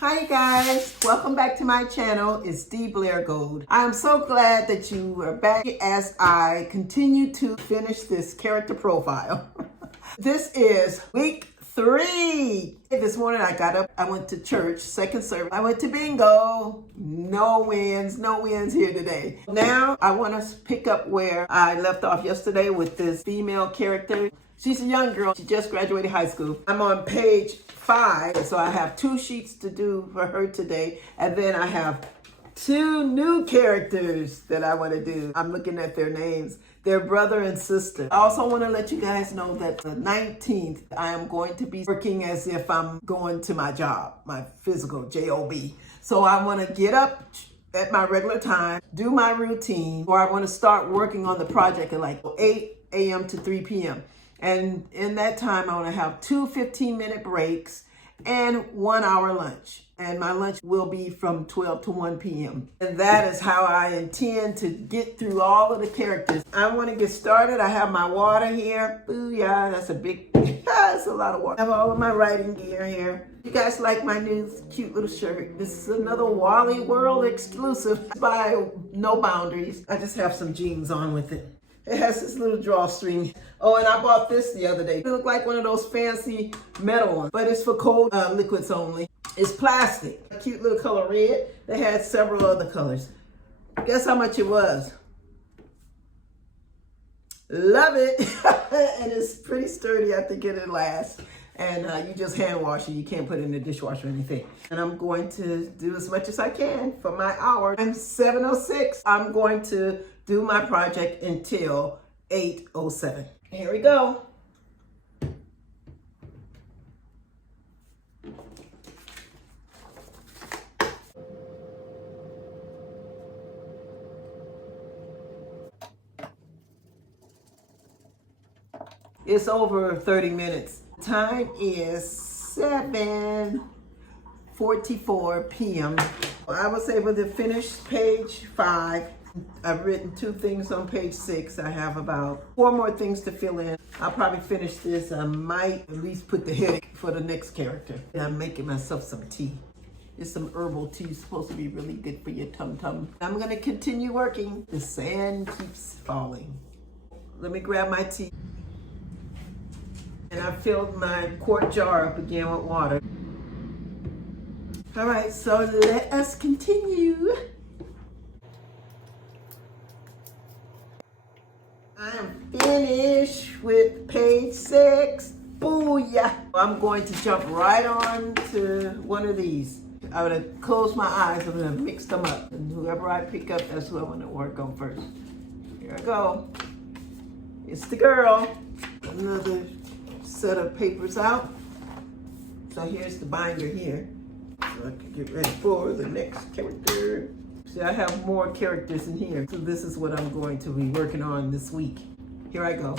Hi guys, welcome back to my channel. It's D Blair Gold. I'm so glad that you are back as I continue to finish this character profile. This is week 3. This morning I got up, I went to church, second service. I went to bingo. No wins here today. Now I want to pick up where I left off yesterday with this female character. She's a young girl. She just graduated high school. I'm on page 5, so I have 2 sheets to do for her today. And then I have 2 new characters that I want to do. I'm looking at their names. They're brother and sister. I also want to let you guys know that the 19th, I am going to be working as if I'm going to my job, my physical job. So I want to get up at my regular time, do my routine, or I want to start working on the project at like 8 a.m. to 3 p.m. And in that time, I want to have 2 15-minute breaks and 1 hour lunch. And my lunch will be from 12 to 1 p.m. And that is how I intend to get through all of the characters. I want to get started. I have my water here. Booyah, that's a big, that's a lot of water. I have all of my writing gear here. You guys like my new cute little shirt? This is another Wally World exclusive by No Boundaries. I just have some jeans on with it. It has this little drawstring. Oh, and I bought this the other day. It looked like one of those fancy metal ones, but it's for cold liquids only. It's plastic. A cute little color red. They had several other colors. Guess how much it was? Love it. And it's pretty sturdy. I think it'll last. And you just hand wash it. You can't put it in the dishwasher or anything. And I'm going to do as much as I can for my hour. I'm 7:06. I'm going to do my project until 8:07. Here we go. It's over 30 minutes. Time is 7:44 p.m. I was able to finish page 5. I've written 2 things on page 6. I have about 4 more things to fill in. I'll probably finish this. I might at least put the headache for the next character. I'm making myself some tea. It's some herbal tea. It's supposed to be really good for your tum-tum. I'm going to continue working. The sand keeps falling. Let me grab my tea. And I filled my quart jar up again with water. All right, so let us continue. I am finished with page 6. Booyah! I'm going to jump right on to one of these. I'm going to close my eyes. I'm going to mix them up. And whoever I pick up, that's who I'm going to work on first. Here I go. It's the girl. Another set of papers out. So here's the binder here. So I can get ready for the next character. See, I have more characters in here. So this is what I'm going to be working on this week. Here I go.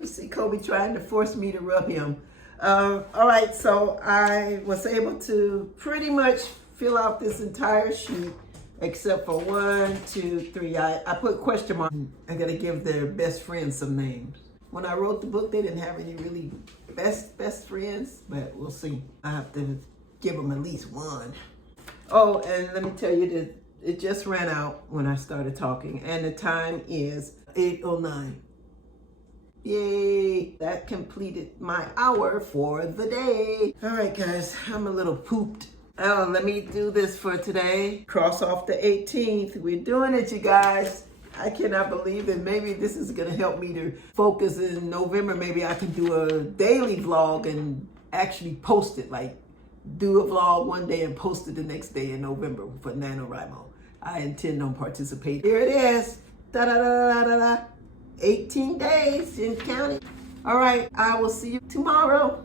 You see Kobe trying to force me to rub him. All right, so I was able to pretty much fill out this entire sheet except for 1, 2, 3. I put question mark. I gotta give their best friends some names. When I wrote the book, they didn't have any really best friends, but we'll see. I have to give them at least 1. Oh, and let me tell you that it just ran out when I started talking, and the time is 8:09. Yay, that completed my hour for the day. All right, guys, I'm a little pooped. Oh, let me do this for today. Cross off the 18th. We're doing it, you guys. I cannot believe that maybe this is going to help me to focus in November. Maybe I can do a daily vlog and actually post it. Like, do a vlog one day and post it the next day in November for NaNoWriMo. I intend on participating. Here it is. Da-da-da-da-da-da. 18 days in counting. All right, I will see you tomorrow.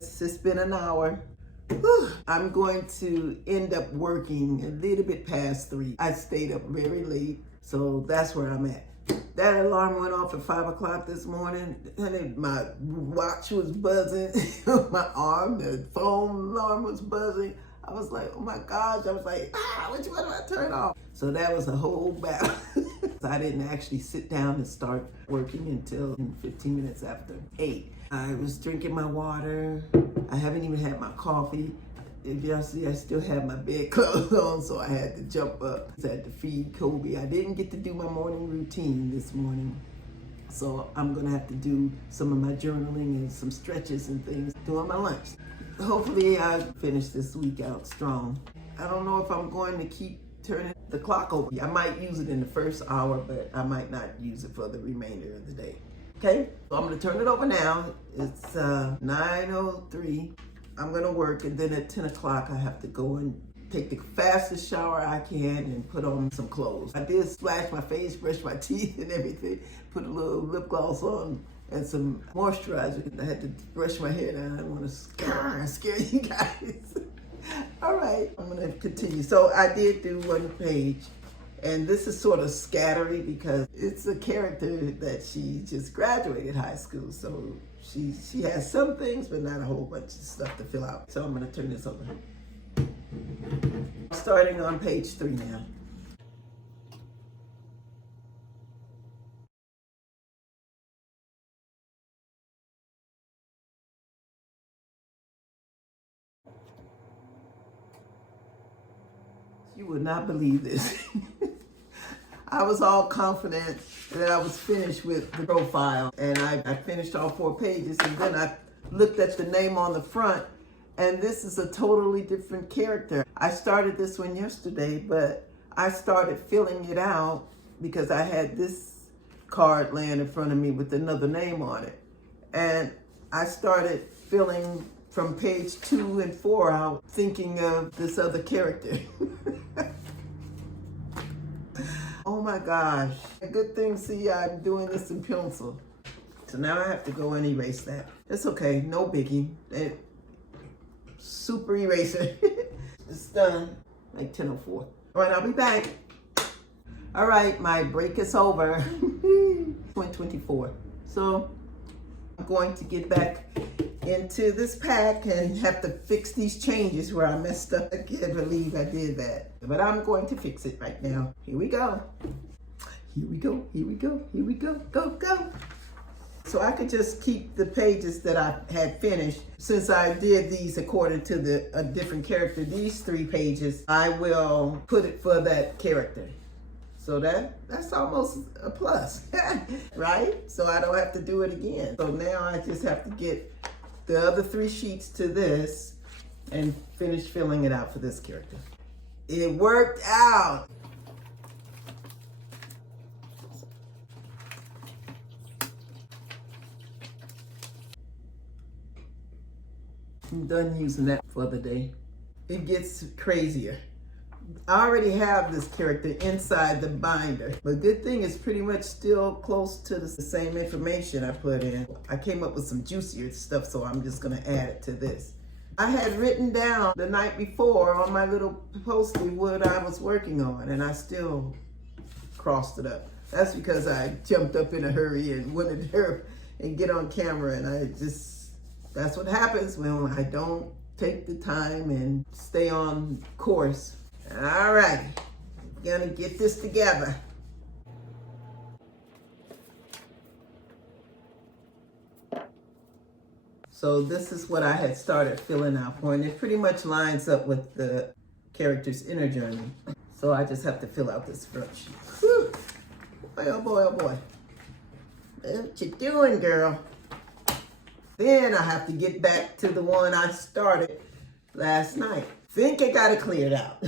It's been an hour. Whew. I'm going to end up working a little bit past 3. I stayed up very late, so that's where I'm at. That alarm went off at 5 o'clock this morning, and my watch was buzzing, my arm, the phone alarm was buzzing. I was like, oh my gosh, I was like, which one do I turn off? So that was a whole battle. I didn't actually sit down and start working until 15 minutes after 8. I was drinking my water. I haven't even had my coffee. If y'all see, I still have my bed clothes on, so I had to jump up. I had to feed Kobe. I didn't get to do my morning routine this morning. So I'm gonna have to do some of my journaling and some stretches and things during my lunch. Hopefully I finish this week out strong. I don't know if I'm going to keep turning the clock over. I might use it in the first hour, but I might not use it for the remainder of the day. Okay, so I'm gonna turn it over now. It's 9:03. I'm gonna work, and then at 10 o'clock I have to go and take the fastest shower I can and put on some clothes. I did splash my face, brush my teeth and everything, put a little lip gloss on and some moisturizer. I had to brush my hair down. I don't want to scare you guys. All right, I'm gonna continue. So I did do one page, and this is sort of scattery because it's a character that she just graduated high school. So she has some things, but not a whole bunch of stuff to fill out. So I'm gonna turn this over. Starting on page 3 now. You would not believe this. I was all confident that I was finished with the profile, and I finished all 4 pages, and then I looked at the name on the front, and this is a totally different character. I started this one yesterday, but I started filling it out because I had this card laying in front of me with another name on it. And I started filling from page 2 and 4 out, thinking of this other character. Oh my gosh. A good thing, see, I'm doing this in pencil. So now I have to go and erase that. It's okay, no biggie. Super eraser. It's done, like 10:04. All right, I'll be back. All right, my break is over. 1:24. So I'm going to get back into this pack and have to fix these changes where I messed up. I can't believe I did that. But I'm going to fix it right now. Here we go. Here we go, here we go, here we go, go, go. So I could just keep the pages that I had finished. Since I did these according to a different character, these 3 pages, I will put it for that character. So that's almost a plus, right? So I don't have to do it again. So now I just have to get the other 3 sheets to this and finish filling it out for this character. It worked out. I'm done using that for the day. It gets crazier. I already have this character inside the binder, but good thing it's pretty much still close to the same information I put in. I came up with some juicier stuff, so I'm just gonna add it to this. I had written down the night before on my little post-it what I was working on, and I still crossed it up. That's because I jumped up in a hurry and wanted to hurry and get on camera, and that's what happens when I don't take the time and stay on course. All right, gonna get this together. So this is what I had started filling out for, and it pretty much lines up with the character's inner journey. So I just have to fill out this front sheet. Whew. Boy, oh boy, oh boy. What you doing, girl? Then I have to get back to the one I started last night. Think I got it cleared out.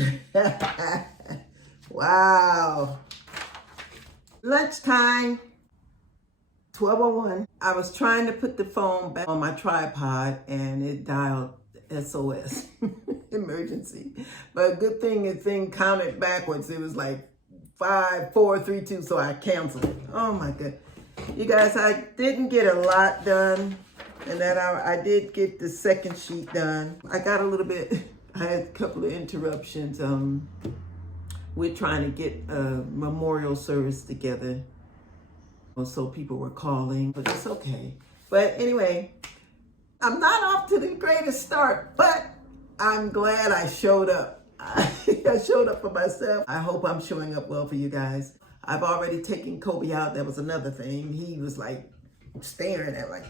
Wow. Lunchtime, 12:01. I was trying to put the phone back on my tripod and it dialed SOS, emergency. But good thing the thing counted backwards. It was like 5, 4, 3, 2, so I canceled it. Oh my God. You guys, I didn't get a lot done And then I did get the second sheet done. I got a little bit, I had a couple of interruptions. We're trying to get a memorial service together. So people were calling, but it's okay. But anyway, I'm not off to the greatest start, but I'm glad I showed up. I showed up for myself. I hope I'm showing up well for you guys. I've already taken Kobe out. That was another thing. He was like staring at like.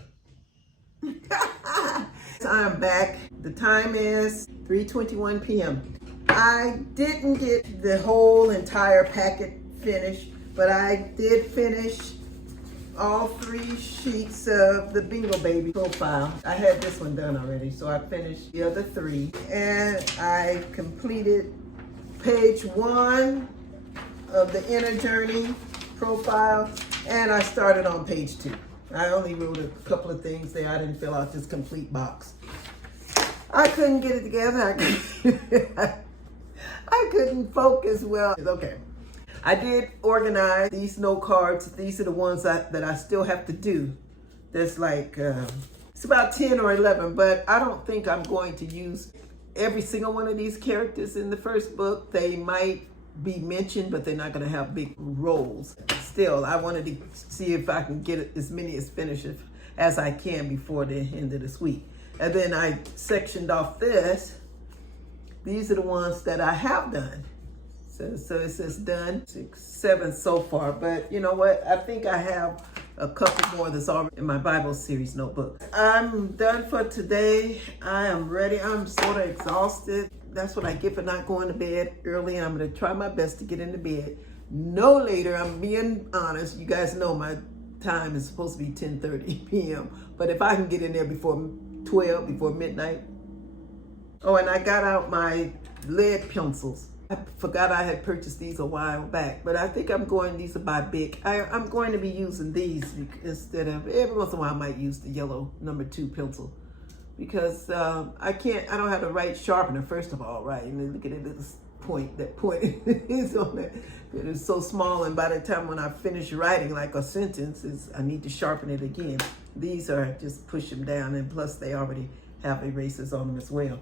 So I'm back. The time is 3:21 p.m. I didn't get the whole entire packet finished, but I did finish all 3 sheets of the Bingo Baby profile. I had this one done already, so I finished the other 3. And I completed page 1 of the Inner Journey profile, and I started on page 2. I only wrote a couple of things there. I didn't fill out this complete box. I couldn't get it together. I couldn't focus well. Okay. I did organize these note cards. These are the ones that I still have to do. There's like, it's about 10 or 11, but I don't think I'm going to use every single one of these characters in the first book. They might be mentioned, but they're not going to have big roles. Still, I wanted to see if I can get as many as finished as I can before the end of this week. And then I sectioned off this. These are the ones that I have done. So it says done, 6, 7 so far. But you know what? I think I have a couple more that's already in my Bible series notebook. I'm done for today. I am ready. I'm sort of exhausted. That's what I get for not going to bed early. And I'm going to try my best to get into bed no later. I'm being honest. You guys know my time is supposed to be 10:30 p.m. But if I can get in there before 12, before midnight. Oh, and I got out my lead pencils. I forgot I had purchased these a while back, but I think these are by Bic. I'm going to be using these instead of, every once in a while I might use the yellow number 2 pencil, because I don't have the right sharpener, first of all, right? And then look at it, this point, that point is on it. It is so small, and by the time when I finish writing like a sentence, I need to sharpen it again. These are just push them down, and plus they already have erasers on them as well.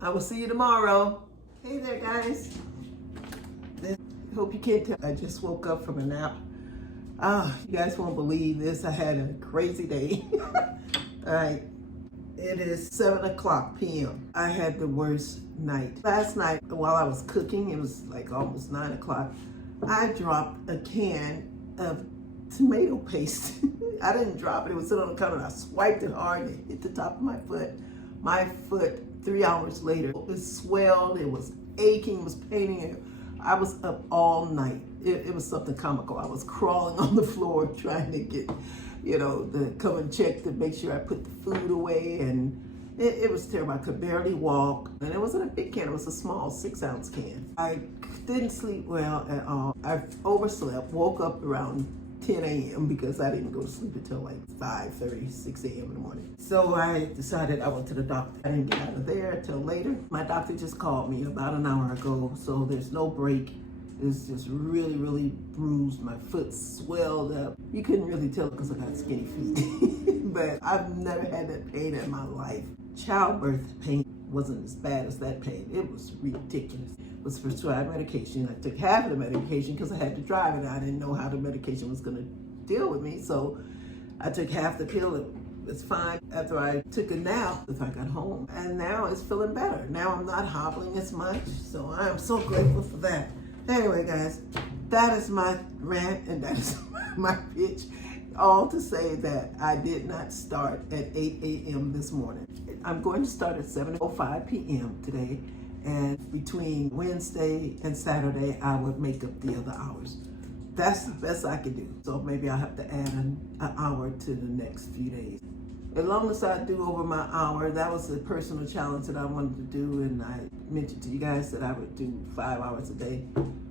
I will see you tomorrow. Hey there, guys. Hope you can't tell. I just woke up from a nap. You guys won't believe this. I had a crazy day. All right. It is 7:00 p.m. I had the worst night. Last night, while I was cooking, it was like almost 9 o'clock, I dropped a can of tomato paste. I didn't drop it. It was sitting on the counter. I swiped it hard and it hit the top of my foot. My foot, 3 hours later, it swelled. It was aching. It was paining. I was up all night. It was something comical. I was crawling on the floor trying to get, to come and check to make sure I put the food away. And it was terrible. I could barely walk. And it wasn't a big can. It was a small 6-ounce can. I didn't sleep well at all. I overslept, woke up around 10 a.m. because I didn't go to sleep until like 5:30, 6 a.m. in the morning. So I decided I went to the doctor. I didn't get out of there till later. My doctor just called me about an hour ago, so there's no break. It's just really, really bruised. My foot swelled up. You couldn't really tell because I got skinny feet. But I've never had that pain in my life. Childbirth pain wasn't as bad as that pain. It was ridiculous. It was prescribed medication. I took half of the medication because I had to drive and I didn't know how the medication was going to deal with me. So I took half the pill. It was fine. After I took a nap, if I got home, and now it's feeling better. Now I'm not hobbling as much. So I am so grateful for that. Anyway, guys, that is my rant and that is my pitch. All to say that I did not start at 8 a.m. this morning. I'm going to start at 7:05 p.m. today, and between Wednesday and Saturday, I would make up the other hours. That's the best I can do. So maybe I'll have to add an hour to the next few days. As long as I do over my hour, that was a personal challenge that I wanted to do, and I mentioned to you guys that I would do 5 hours a day,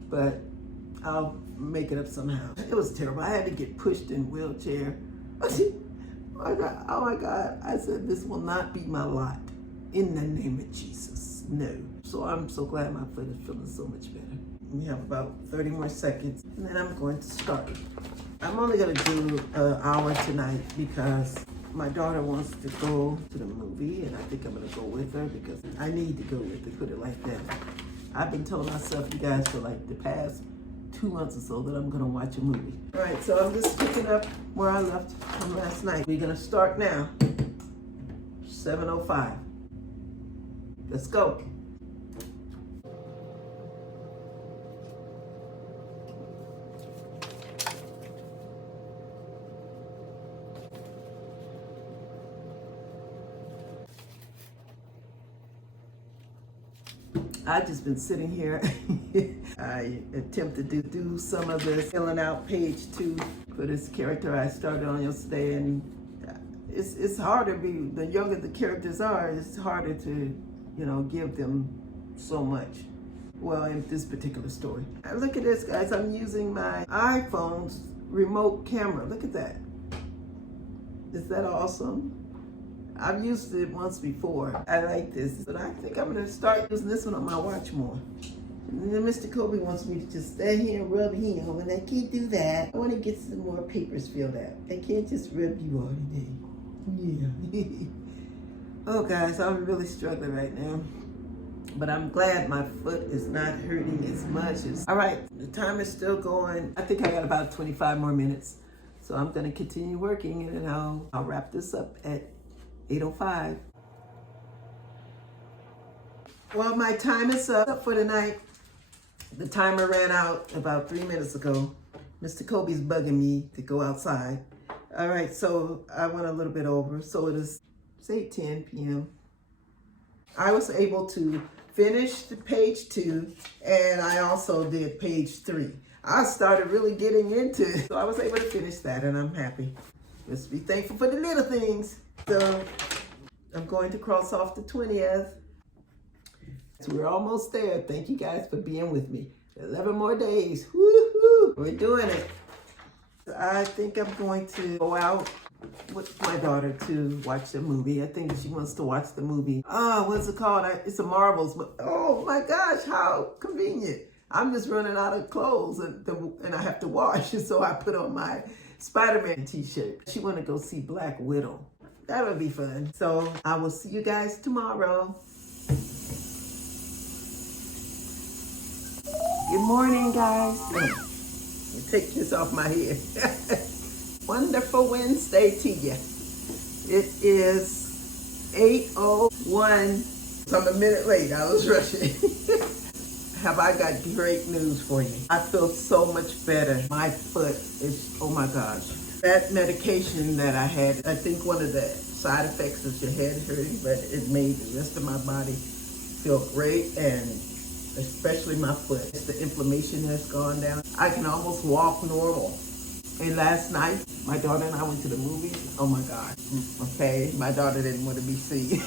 but I'll make it up somehow. It was terrible. I had to get pushed in a wheelchair. Oh my God. I said, this will not be my lot. In the name of Jesus. No. So I'm so glad my foot is feeling so much better. We have about 30 more seconds, and then I'm going to start. I'm only gonna do an hour tonight because my daughter wants to go to the movie, and I think I'm gonna go with her because I need to go with her, put it like that. I've been telling myself, you guys, for like the past 2 months or so that I'm gonna watch a movie. All right, so I'm just picking up where I left from last night. We're gonna start now, 7:05. Let's go. I've just been sitting here. I attempted to do some of this, filling out page 2 for this character I started on yesterday, and it's harder. The younger the characters are, it's harder to, give them so much. Well, in this particular story. Look at this, guys. I'm using my iPhone's remote camera. Look at that. Is that awesome? I've used it once before. I like this, but I think I'm gonna start using this one on my watch more. And then Mr. Kobe wants me to just stand here and rub him, and I can't do that. I want to get some more papers filled out. I can't just rub you all day. Yeah. Oh, guys, I'm really struggling right now. But I'm glad my foot is not hurting as much as... All right, the time is still going. I think I got about 25 more minutes. So I'm gonna continue working, and then I'll wrap this up at 8:05. Well, my time is up for tonight. The timer ran out about 3 minutes ago. Mr. Kobe's bugging me to go outside. All right, so I went a little bit over. So it is 8:10 p.m. I was able to finish the page 2, and I also did page 3. I started really getting into it, so I was able to finish that, and I'm happy. Let's be thankful for the little things. So I'm going to cross off the 20th. So we're almost there. Thank you guys for being with me. 11 more days. Woo-hoo! We're doing it. I think I'm going to go out with my daughter to watch a movie. I think she wants to watch the movie. What's it called? It's a Marvels. Oh my gosh, how convenient. I'm just running out of clothes and I have to wash. So I put on my Spider-Man t-shirt. She want to go see Black Widow. That would be fun. So I will see you guys tomorrow. Good morning, guys. Let me take this off my head. Wonderful Wednesday to you. It is 8:01. So I'm a minute late. I was rushing. Have I got great news for you? I feel so much better. My foot is, oh my gosh. That medication that I had, I think one of the side effects is your head hurting, but it made the rest of my body feel great, and especially my foot. The inflammation has gone down. I can almost walk normal. And last night, my daughter and I went to the movies. Oh my God. Okay, my daughter didn't want to be seen.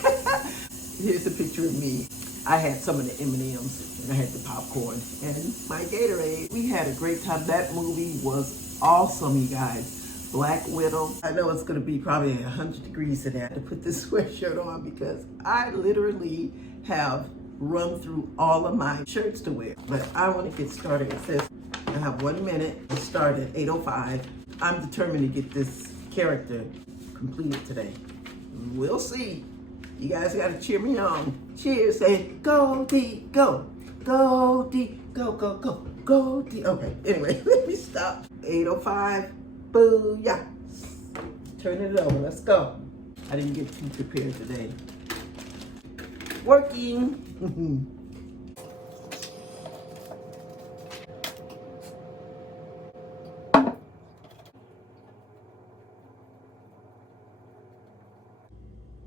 Here's a picture of me. I had some of the M&Ms, and I had the popcorn and my Gatorade. We had a great time. That movie was awesome, you guys. Black Widow. I know it's gonna be probably 100 degrees today. I had to put this sweatshirt on because I literally have run through all of my shirts to wear. But I wanna get started. It says I have 1 minute to start at 8:05. I'm determined to get this character completed today. We'll see. You guys gotta cheer me on. Cheers, say go D, go. Go D, go, go, go, go D. Okay, anyway, let me stop. 8:05, booyah. Turning it over, let's go. I didn't get too prepared today. Working.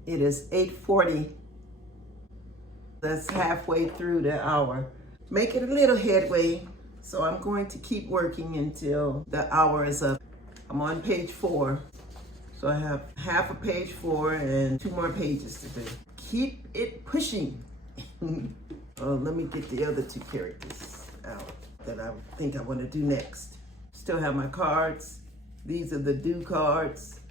It is 8:40. That's halfway through the hour. Making a little headway. So I'm going to keep working until the hour is up. I'm on page 4. So I have half of page 4 and 2 more pages to do. Keep it pushing. Let me get the other 2 characters out that I think I want to do next. Still have my cards. These are the do cards.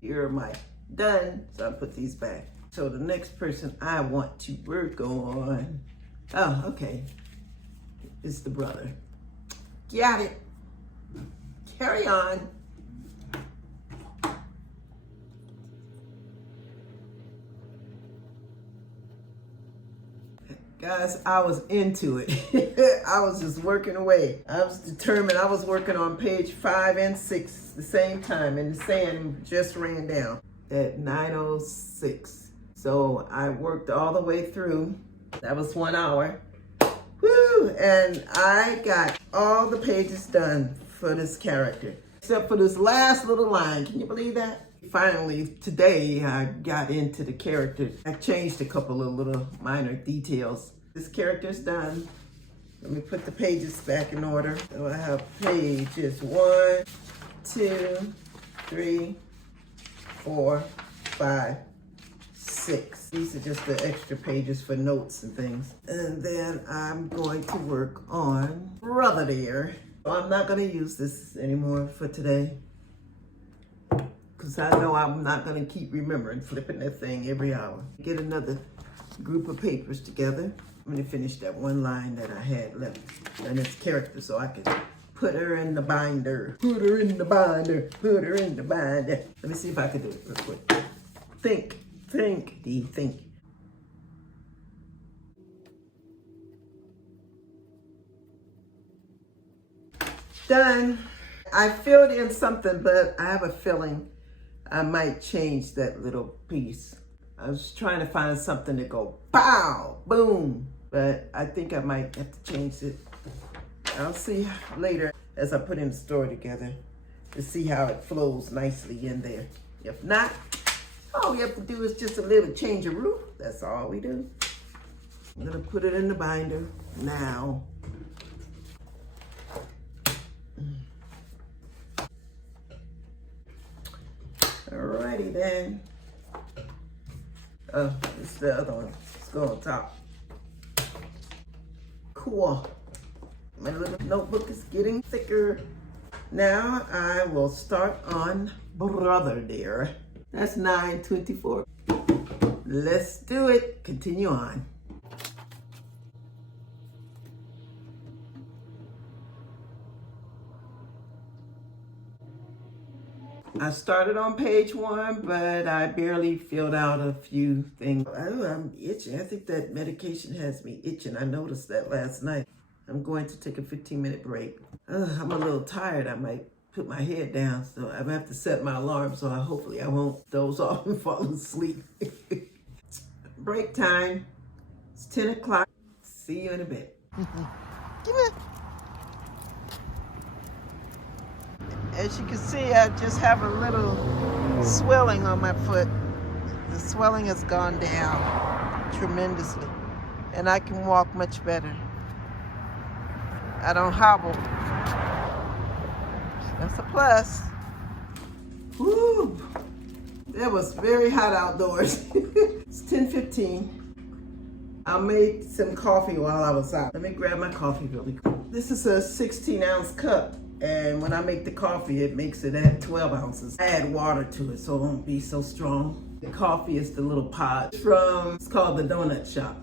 Here are my done, so I'll put these back. So the next person I want to work on, oh, okay. is the brother. Got it. Carry on. Guys, I was into it. I was just working away. I was determined. I was working on page 5 and 6 at the same time, and the sand just ran down at 9:06. So I worked all the way through. That was 1 hour. Woo! And I got all the pages done for this character, except for this last little line. Can you believe that? Finally, today, I got into the character. I changed a couple of little minor details. This character's done. Let me put the pages back in order. So I have pages 1, 2, 3, 4, 5, 6. These are just the extra pages for notes and things. And then I'm going to work on Brother Deer. I'm not going to use this anymore for today, because I know I'm not going to keep remembering flipping that thing every hour. Get another group of papers together. I'm going to finish that one line that I had left in this character so I can put her in the binder. Put her in the binder. Put her in the binder. Let me see if I can do it real quick. Think, Dee, think. Done. I filled in something, but I have a feeling I might change that little piece. I was trying to find something to go pow, boom, but I think I might have to change it. I'll see later as I put in the story together to see how it flows nicely in there. If not, all we have to do is just a little change of roof. That's all we do. I'm gonna put it in the binder now. Alrighty then. Oh, this is the other one. Let's go on top. Cool. My little notebook is getting thicker. Now I will start on Brother Deer. That's 9:24. Let's do it. Continue on. I started on page 1, but I barely filled out a few things. Oh, I'm itching. I think that medication has me itching. I noticed that last night. I'm going to take a 15-minute break. I'm a little tired. I might put my head down, so I have to set my alarm so hopefully I won't doze off and fall asleep. Break time. It's 10 o'clock. See you in a bit. Give it. As you can see, I just have a little swelling on my foot. The swelling has gone down tremendously, and I can walk much better. I don't hobble. That's a plus. Woo! It was very hot outdoors. It's 10:15. I made some coffee while I was out. Let me grab my coffee really quick. This is a 16-ounce cup. And when I make the coffee, it makes it at 12 ounces. I add water to it so it won't be so strong. The coffee is the little pod it's called the Donut Shop.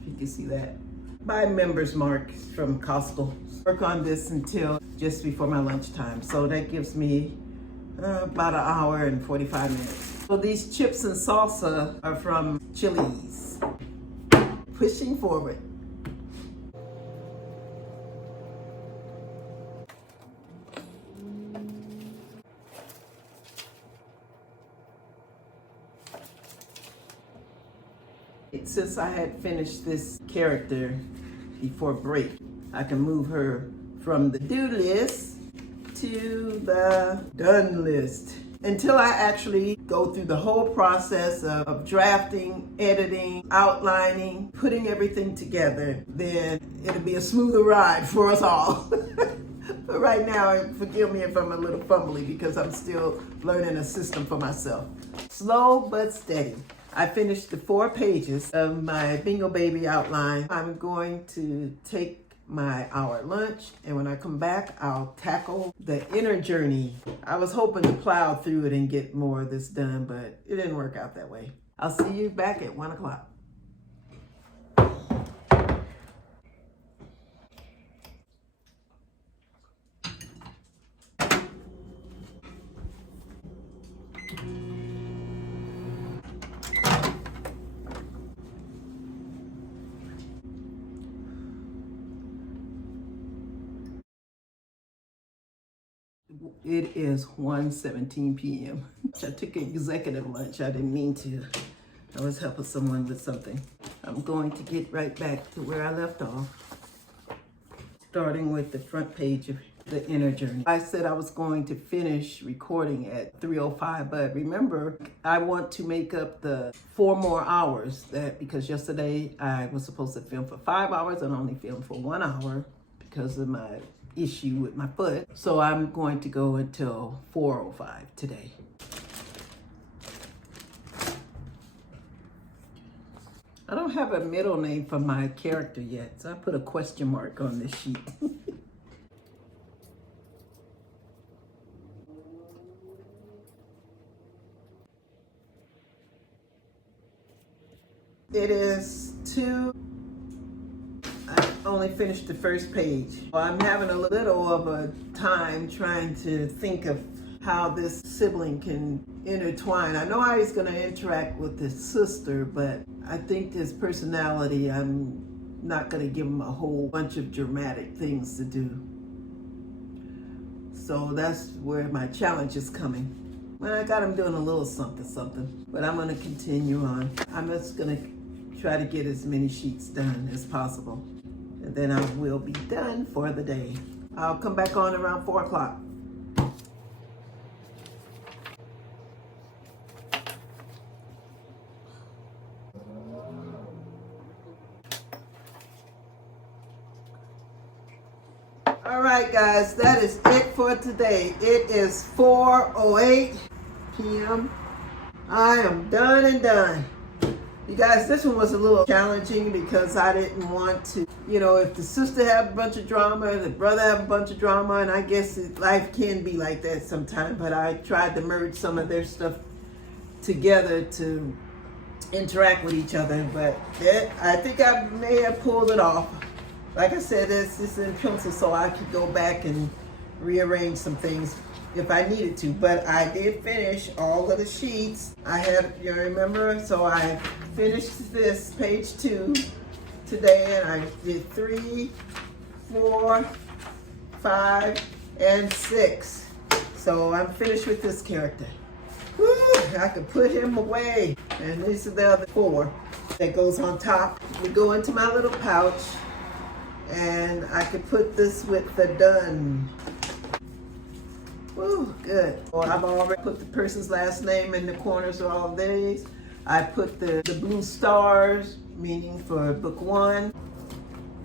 If you can see that. By Members Mark from Costco. Work on this until just before my lunchtime. So that gives me about an hour and 45 minutes. So these chips and salsa are from Chili's. Pushing forward. Since I had finished this character before break, I can move her from the do list to the done list until I actually go through the whole process of drafting, editing, outlining, putting everything together. Then it'll be a smoother ride for us all. But right now, forgive me if I'm a little fumbly because I'm still learning a system for myself. Slow but steady. I finished the 4 pages of my Bingo Baby outline. I'm going to take my hour lunch, and when I come back, I'll tackle the inner journey. I was hoping to plow through it and get more of this done, but it didn't work out that way. I'll see you back at 1 o'clock. It is 1:17 p.m. I took executive lunch. I didn't mean to. I was helping someone with something. I'm going to get right back to where I left off, starting with the front page of the inner journey. I said I was going to finish recording at 3:05, but remember, I want to make up the 4 more hours because yesterday I was supposed to film for 5 hours and only filmed for 1 hour because of my issue with my foot. So I'm going to go until 4:05 today. I don't have a middle name for my character yet, so I put a question mark on this sheet. It is 2. I only finished the first page. I'm having a little of a time trying to think of how this sibling can intertwine. I know how he's going to interact with his sister, but I think his personality, I'm not going to give him a whole bunch of dramatic things to do. So that's where my challenge is coming. Well, I got him doing a little something, but I'm going to continue on. I'm just going to try to get as many sheets done as possible, and then I will be done for the day. I'll come back on around 4 o'clock. All right, guys, that is it for today. It is 4:08 p.m. I am done and done. You guys, this one was a little challenging because I didn't want to, if the sister had a bunch of drama, the brother had a bunch of drama, and I guess life can be like that sometimes, but I tried to merge some of their stuff together to interact with each other, but I think I may have pulled it off. Like I said, it's in pencil, so I could go back and rearrange some things if I needed to. But I did finish all of the sheets. I had, you remember? So I finished this page 2 today, and I did 3, 4, 5, and 6. So I'm finished with this character. Woo, I could put him away. And these are the other 4 that goes on top. We go into my little pouch. And I could put this with the done. Woo, good. Well, I've already put the person's last name in the corners of all of these. I put the blue stars, meaning for book 1.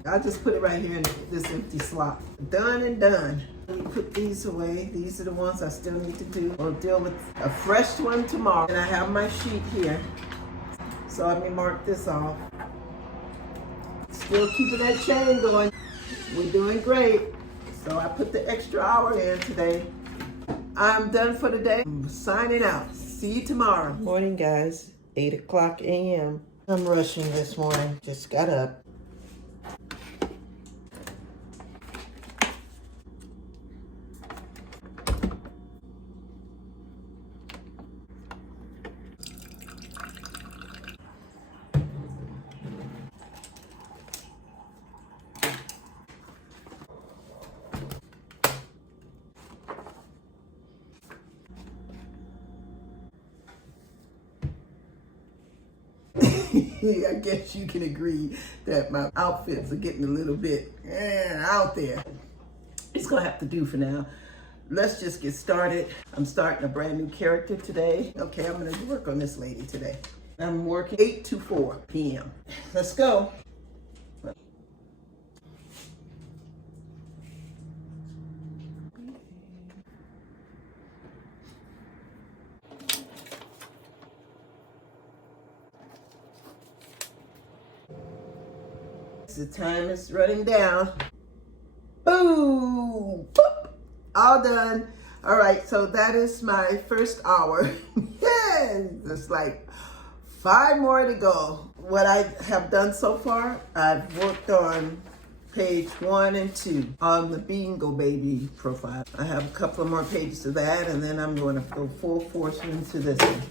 I'll just put it right here in this empty slot. Done and done. Let me put these away. These are the ones I still need to do. I'll deal with a fresh one tomorrow. And I have my sheet here. So let me mark this off. Still keeping that chain going. We're doing great. So I put the extra hour in today. I'm done for the day. I'm signing out. See you tomorrow. Morning, guys. 8 o'clock a.m. I'm rushing this morning. Just got up. I guess you can agree that my outfits are getting a little bit out there. It's gonna have to do for now. Let's just get started. I'm starting a brand new character today. Okay, I'm gonna work on this lady today. I'm working 8 to 4 p.m. Let's go. The time is running down. Boom! Boop. All done. All right, so that is my first hour. There's like 5 more to go. What I have done so far, I've worked on page 1 and 2 on the Bingo Baby profile. I have a couple of more pages of that, and then I'm going to go full force into this one.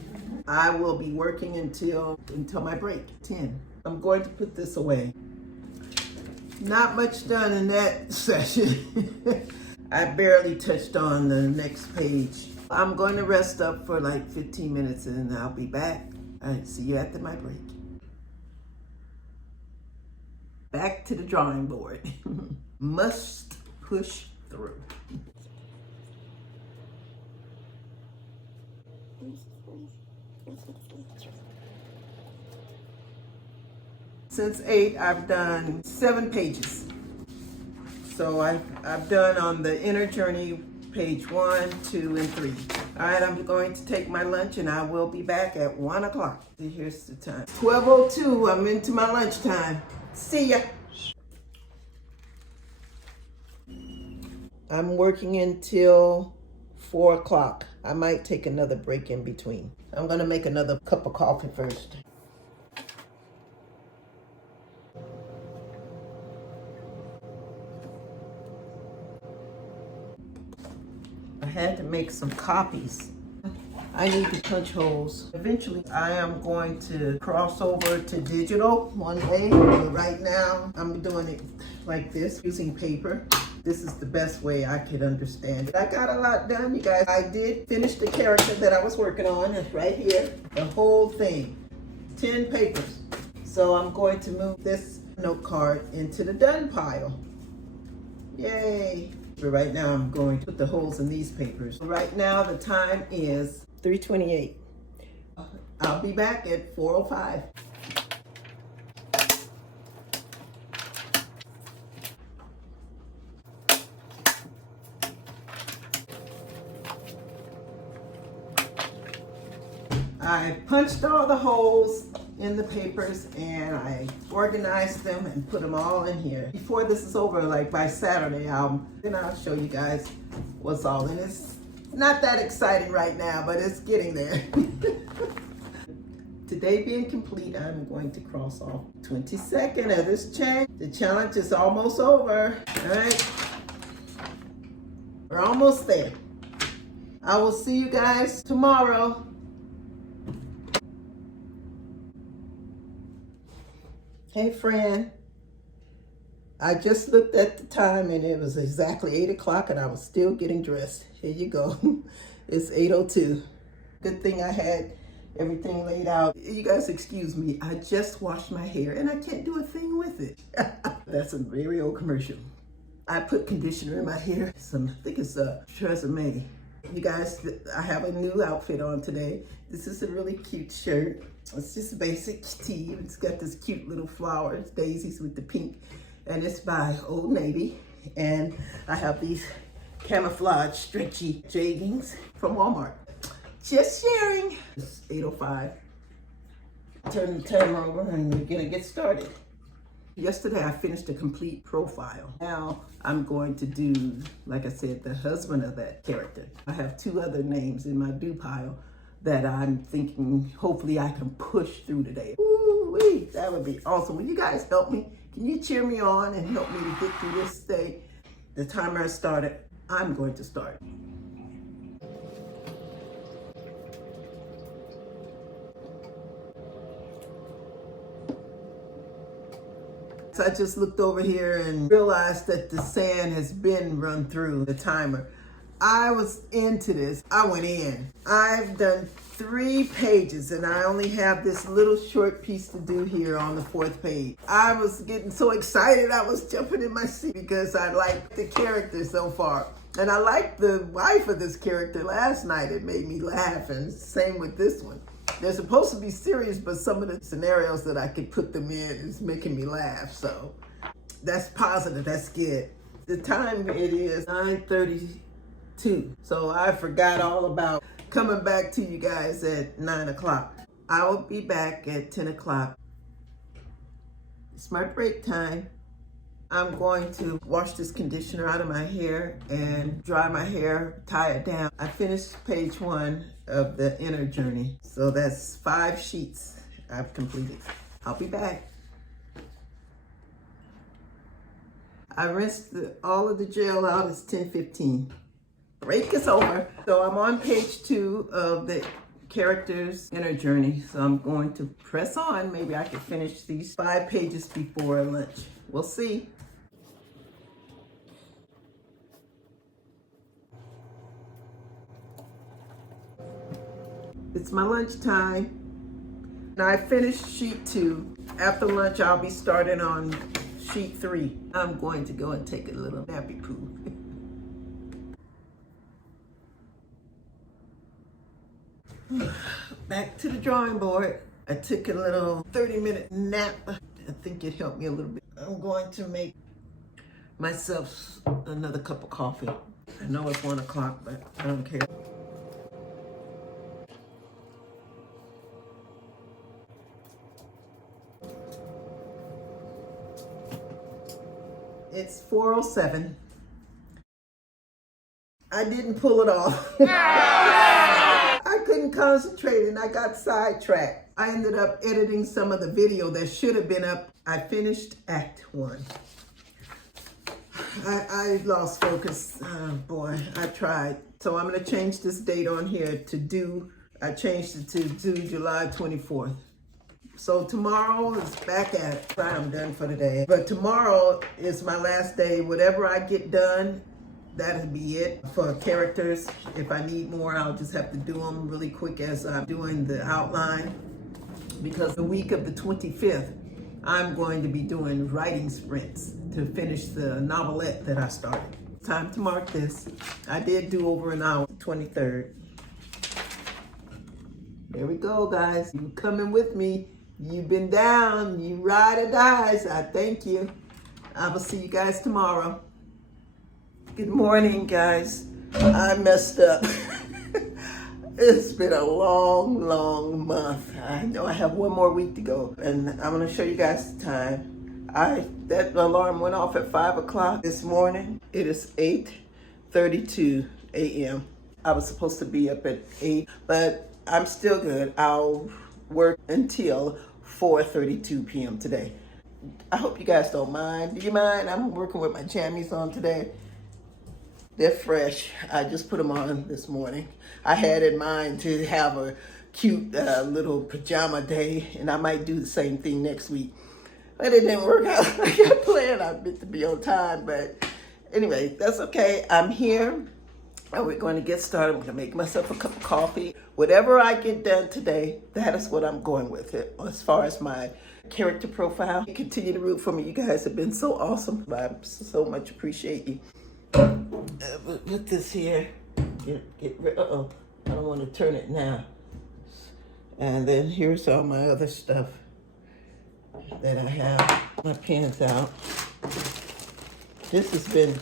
I will be working until my break, 10. I'm going to put this away. Not much done in that session. I barely touched on the next page. I'm going to rest up for like 15 minutes and I'll be back. All right, see you after my break. Back to the drawing board. Must push through. Since 8, I've done 7 pages. So I've done on the inner journey page 1, 2, and 3. All right, I'm going to take my lunch and I will be back at 1 o'clock. Here's the time. 12:02, I'm into my lunchtime. See ya. I'm working until 4 o'clock. I might take another break in between. I'm gonna make another cup of coffee first. I had to make some copies. I need the punch holes. Eventually, I am going to cross over to digital one day. But right now, I'm doing it like this, using paper. This is the best way I could understand it. I got a lot done, you guys. I did finish the character that I was working on. It's right here, the whole thing, 10 papers. So I'm going to move this note card into the done pile. Yay. But right now I'm going to put the holes in these papers. Right now the time is 3:28. I'll be back at 4:05. I punched all the holes in the papers and I organized them and put them all in here. Before this is over, like by Saturday, then I'll show you guys what's all in it. It's not that exciting right now, but it's getting there. Today being complete, I'm going to cross off 22nd of this change. The challenge is almost over. All right, we're almost there. I will see you guys tomorrow. Hey friend, I just looked at the time and it was exactly 8 o'clock and I was still getting dressed. Here you go. It's 8:02. Good thing I had everything laid out. You guys excuse me, I just washed my hair and I can't do a thing with it. That's a very old commercial. I put conditioner in my hair. I think it's Tresemme. You guys, I have a new outfit on today. This is a really cute shirt. It's just basic tee. It's got this cute little flowers, daisies with the pink, and it's by Old Navy. And I have these camouflage stretchy jeggings from Walmart. Just sharing. It's 8:05. Turn the timer over and we're gonna get started. Yesterday I finished a complete profile. Now I'm going to do, like I said, the husband of that character. I have 2 other names in my do pile that I'm thinking hopefully I can push through today. Ooh-wee, that would be awesome. Will you guys help me? Can you cheer me on and help me to get through this day? The timer has started. I'm going to start. So I just looked over here and realized that the sand has been run through the timer. I was into this. I went in. I've done 3 pages and I only have this little short piece to do here on the 4th page. I was getting so excited I was jumping in my seat because I liked the character so far. And I liked the wife of this character last night. It made me laugh, and same with this one. They're supposed to be serious, but some of the scenarios that I could put them in is making me laugh. So that's positive, that's good. The time it is 9:32. So I forgot all about coming back to you guys at 9 o'clock. I will be back at 10 o'clock. It's my break time. I'm going to wash this conditioner out of my hair and dry my hair, tie it down. I finished page 1 of the inner journey. So that's 5 sheets I've completed. I'll be back. I rinsed all of the gel out. It's 10:15. Break is over. So I'm on page 2 of the character's inner journey. So I'm going to press on. Maybe I can finish these 5 pages before lunch. We'll see. It's my lunchtime. Now I finished sheet 2. After lunch, I'll be starting on sheet 3. I'm going to go and take a little nappy poo. Back to the drawing board. I took a little 30-minute nap. I think it helped me a little bit. I'm going to make myself another cup of coffee. I know it's 1 o'clock, but I don't care. It's 4:07. I didn't pull it off. I couldn't concentrate and I got sidetracked. I ended up editing some of the video that should have been up. I finished Act 1. I lost focus. Oh boy, I tried. So I'm gonna change this date on here to due. I changed it to due July 24th. So tomorrow is back at it. I'm done for today. But tomorrow is my last day. Whatever I get done, that'll be it for characters. If I need more, I'll just have to do them really quick as I'm doing the outline. Because the week of the 25th, I'm going to be doing writing sprints to finish the novelette that I started. Time to mark this. I did do over an hour, 23rd. There we go, guys. You coming with me. You've been down. You ride or dies. I thank you. I will see you guys tomorrow. Good morning, guys. I messed up. It's been a long, long month. I know I have 1 more week to go, and I'm gonna show you guys the time. That alarm went off at 5 o'clock this morning. It is 8:32 a.m. I was supposed to be up at 8, but I'm still good. I'll work until 4:32 p.m. today. I hope you guys don't mind. Do you mind? I'm working with my jammies on today. They're fresh. I just put them on this morning. I had in mind to have a cute little pajama day, and I might do the same thing next week. But it didn't work out like I planned. I meant to be on time, but anyway, that's okay. I'm here, and we're going to get started. I'm going to make myself a cup of coffee. Whatever I get done today, that is what I'm going with it. As far as my character profile, continue to root for me. You guys have been so awesome. I so much appreciate you. Put this here. Get rid. Uh-oh. I don't want to turn it now. And then here's all my other stuff that I have. My pens out. This has been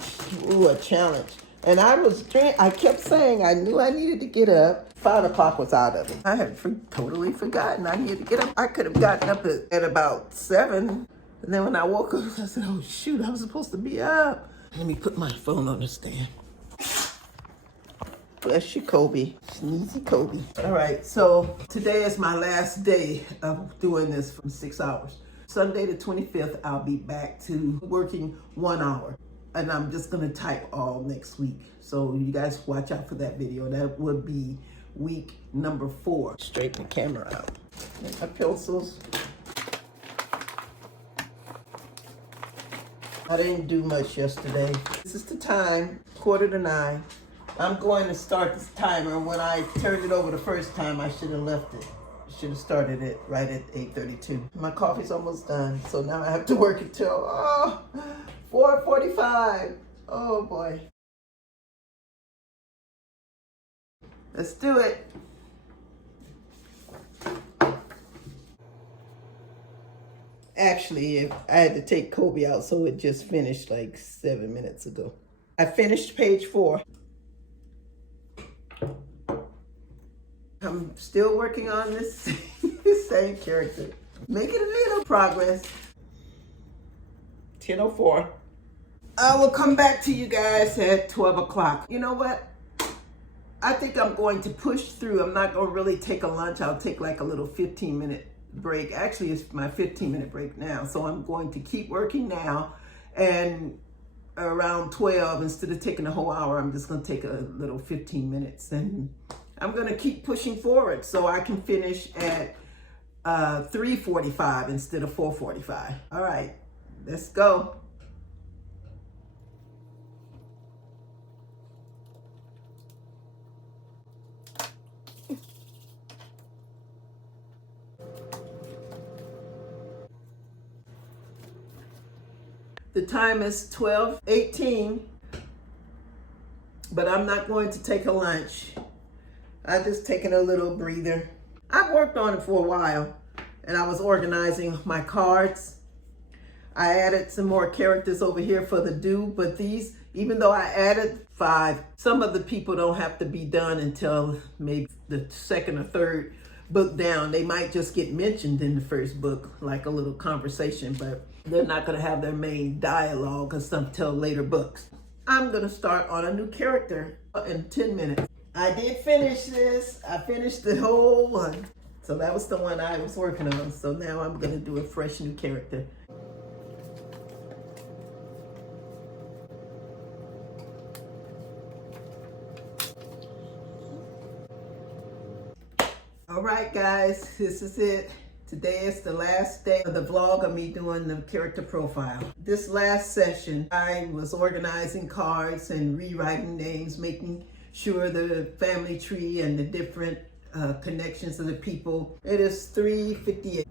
a challenge. And I kept saying I knew I needed to get up. 5 o'clock was out of it. I had totally forgotten I needed to get up. I could have gotten up at about 7. And then when I woke up, I said, oh shoot, I was supposed to be up. Let me put my phone on the stand. Bless you, Kobe. Sneezy Kobe. All right, so today is my last day of doing this for 6 hours. Sunday the 25th, I'll be back to working 1 hour. And I'm just gonna type all next week. So you guys watch out for that video. That would be week number 4. Straighten the camera out. And my pencils. I didn't do much yesterday. This is the time, 8:45. I'm going to start this timer. When I turned it over the first time, I should have left it. I should have started it right at 8:32. My coffee's almost done, so now I have to work until 4:45. Oh boy. Let's do it. Actually, I had to take Kobe out, so it just finished like 7 minutes ago. I finished page 4. I'm still working on this same character. Making a little progress. 10:04. I will come back to you guys at 12 o'clock. You know what? I think I'm going to push through. I'm not going to really take a lunch. I'll take like a little 15-minute break. Actually, it's my 15-minute break now. So I'm going to keep working now, and around 12, instead of taking a whole hour, I'm just going to take a little 15 minutes, and I'm going to keep pushing forward so I can finish at 3:45 instead of 4:45. All right, let's go. The time is 12:18, but I'm not going to take a lunch. I just taking a little breather. I've worked on it for a while, and I was organizing my cards. I added some more characters over here for the do, but these, even though I added 5, some of the people don't have to be done until maybe the second or third book down. They might just get mentioned in the first book, like a little conversation, but they're not going to have their main dialogue until later books. I'm going to start on a new character in 10 minutes. I did finish this. I finished the whole one. So that was the one I was working on. So now I'm going to do a fresh new character. All right, guys, this is it. Today is the last day of the vlog of me doing the character profile. This last session, I was organizing cards and rewriting names, making sure the family tree and the different connections of the people. It is 3:58.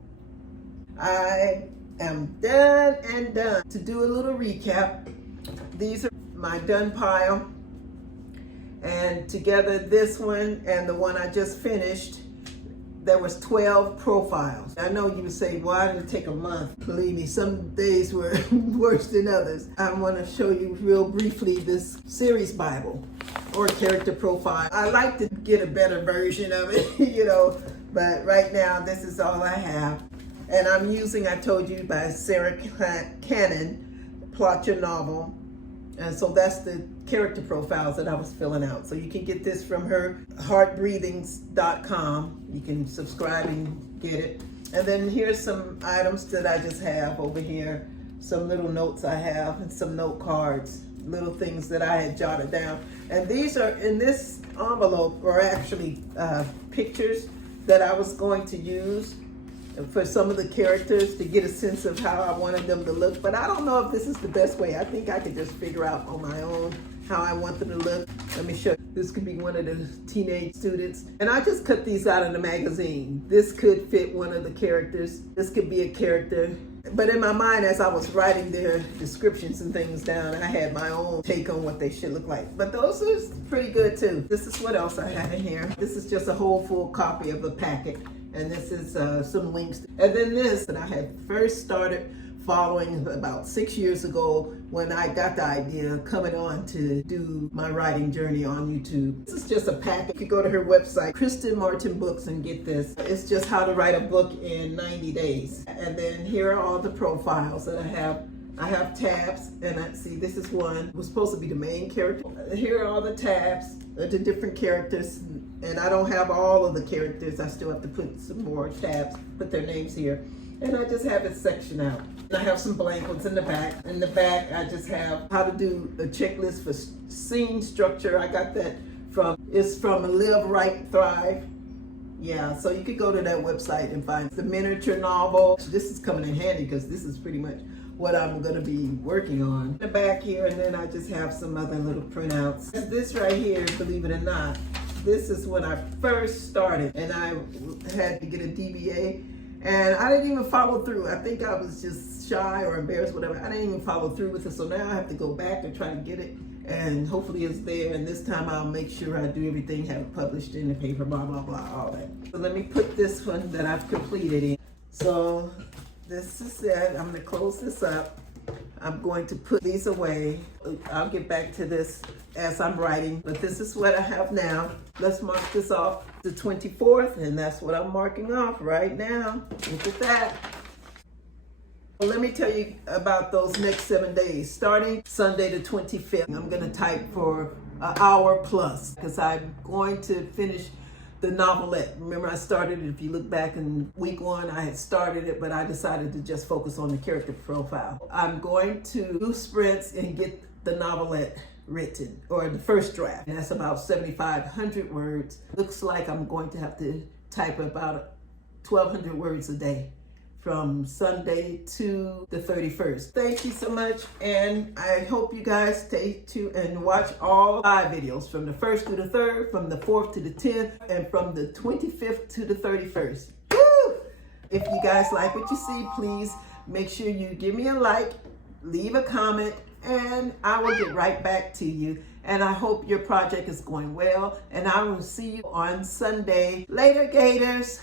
I am done and done. To do a little recap, these are my done pile. And together, this one and the one I just finished, there was 12 profiles. I know you would say, why did it take a month? Believe me, some days were worse than others. I want to show you real briefly this series Bible or character profile. I like to get a better version of it, you know, but right now this is all I have. And I'm using, I told you, by Sarah Cannon, Plot Your Novel. And so that's the character profiles that I was filling out. So you can get this from her, heartbreathings.com. You can subscribe and get it. And then here's some items that I just have over here. Some little notes I have and some note cards, little things that I had jotted down. And these are in this envelope, or actually pictures that I was going to use for some of the characters to get a sense of how I wanted them to look. But I don't know if this is the best way. I think I could just figure out on my own how I want them to look. Let me show you. This could be one of the teenage students. And I just cut these out of the magazine. This could fit one of the characters. This could be a character. But in my mind, as I was writing their descriptions and things down, I had my own take on what they should look like. But those are pretty good too. This is what else I have in here. This is just a whole full copy of a packet. And this is some links. And then this that I had first started following about 6 years ago when I got the idea coming on to do my writing journey on YouTube. This is just a packet. You can go to her website, Kristen Martin Books, and get this. It's just how to write a book in 90 days. And then here are all the profiles that I have. I have tabs, and I see this is one. It was supposed to be the main character. Here are all the tabs, the different characters. And I don't have all of the characters. I still have to put some more tabs, put their names here. And I just have it sectioned out. And I have some blank ones in the back. In the back, I just have how to do a checklist for scene structure. I got that it's from Live, Write, Thrive. Yeah, so you could go to that website and find the miniature novel. This is coming in handy because this is pretty much what I'm going to be working on. In the back here, and then I just have some other little printouts. This right here, believe it or not, this is when I first started, and I had to get a DBA, and I didn't even follow through. I think I was just shy or embarrassed, whatever. I didn't even follow through with it, so now I have to go back and try to get it, and hopefully it's there, and this time I'll make sure I do everything, have it published in the paper, blah, blah, blah, all that. So let me put this one that I've completed in. So this is it. I'm gonna close this up. I'm going to put these away. I'll get back to this as I'm writing, but this is what I have now. Let's mark this off the 24th, and that's what I'm marking off right now. Look at that. Well, let me tell you about those next 7 days. Starting Sunday the 25th, I'm gonna type for an hour plus because I'm going to finish the novelette. Remember, I started it, if you look back in week 1, I had started it, but I decided to just focus on the character profile. I'm going to do sprints and get the novelette written, or the first draft. And that's about 7,500 words. Looks like I'm going to have to type about 1,200 words a day from Sunday to the 31st. Thank you so much, and I hope you guys stay tuned and watch all 5 videos from the 1st to the 3rd, from the 4th to the 10th, and from the 25th to the 31st. Woo! If you guys like what you see, please make sure you give me a like, leave a comment, and I will get right back to you. And I hope your project is going well, and I will see you on Sunday. Later, Gators.